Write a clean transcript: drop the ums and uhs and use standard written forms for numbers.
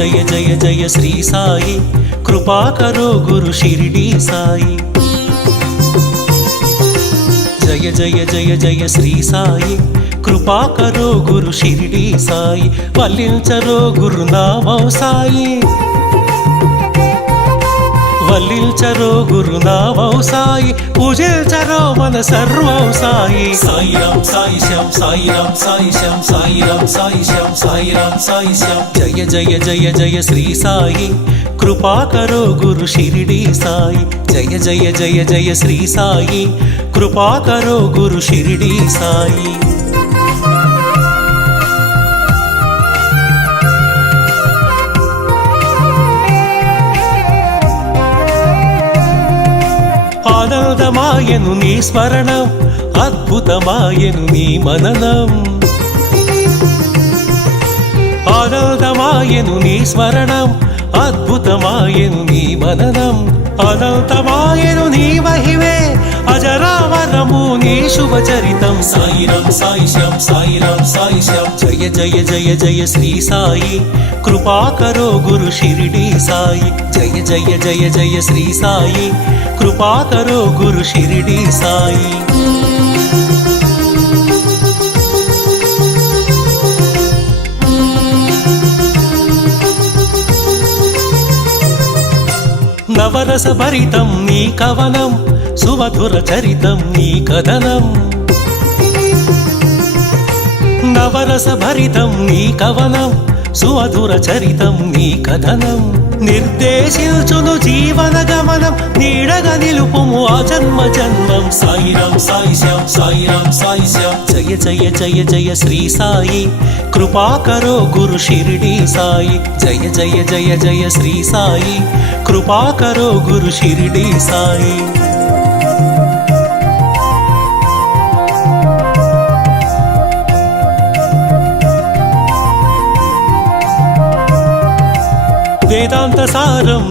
जय जय जय श्री साई कृपा करो गुरु शिरडी साई। जय जय जय जय श्री साई कृपा करो गुरु शिरडी साई। वल्लिंचरो गुरुनामं साई वल्लिंचरो गुरुनामं साई पूजिंचरो मन सर्वं साई। साई राम साई श्याम साई राम साई श्याम साई राम साई श्याम साई राम साई श्याम। जय जय जय जय श्री साई कृपा करो गुरु शिरडी साई। जय जय जय जय श्री साई कृपा करो गुरु शिरडी साई। ఆనందమాయను నీ స్మరణం అద్భుతమాయను నీ మననం। ఆనందమాయను నీ స్మరణం అద్భుతమాయను నీ మననం। అనంతమాయను నీ మహిమే అజరామరము నీ శుభ చరితం। సాయి రామ్ సాయి శ్యామ్ సాయి రామ్ సాయి శ్యామ్। జయ జయ జయ జయ శ్రీ సాయి कृपा करो गुरु शिरडी साई। जय जय जय जय श्री साई कृपा करो गुरु शिरडी साई। नवरस भरितं नी कवनं सुमधुर चरितं नी कथनं। नवरस भरितं नी कवनं సుమధుర చరితం నీ కథనం। నిర్దేశించును జీవన గమనం నీడగా నిలుపుము ఆ జన్మ జన్మం। సాయి రామ్ సాయి శ్యామ్ సాయి రామ్ సాయి శ్యామ్। జయ జయ జయ జయ శ్రీ సాయి कृपा करो गुरु शिरडी साई। जय जय जय जय श्री साई कृपा करो गुरु शिरडी साई। वेदांत सारम